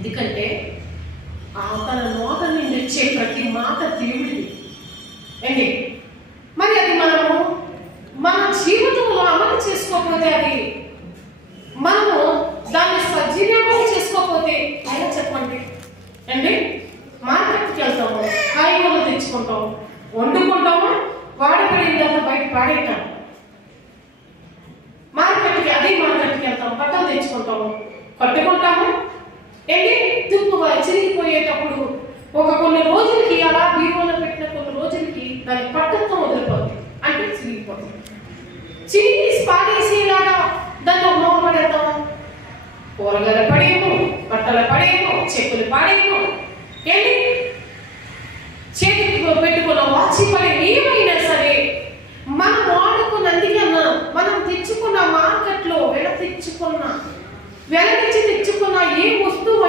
ఎందుకంటే తన నోట నుండి వచ్చే ప్రతి మాట దేవుడిది ఏంటి. మరి అది మనము మన జీవితంలో అమలు చేసుకోకపోతే, అది మనము దాన్ని సజీవంగా చేసుకోకపోతే ఎలా చెప్పండి అండి. మార్కెట్కి వెళ్తాము, కాయగూరలు తెచ్చుకుంటాము, వండుకుంటాము, వాడిపడిందంతా బయట పాడేటాము. మార్కెట్కి వెళ్తాము, బట్టలు తెచ్చుకుంటాము, కట్టుకుంటాము ఏంటి. తుప్పుగా చిరిగిపోయేటప్పుడు కొన్ని రోజులకి అలా బీరువాలో పెట్టిన కొన్ని రోజులకి దాని పట్టత్వం వదిలిపోతుంది, అంటే చిరిగిపోతుంది. చిరిగి పాడేసేలాగా దాంట్లో మోపడేద్దాం. కూరగాయలు పడేమో, బట్టలు పడేమో, చెప్పులు పాడేమో ఏంటి, చేతికి పెట్టుకున్న వాచి పడే, ఏమైనా సరే మనం వాడుకున్నందుకే మనం తెచ్చుకున్న మార్కెట్లో వెల తెచ్చుకున్న ఏ వస్తువు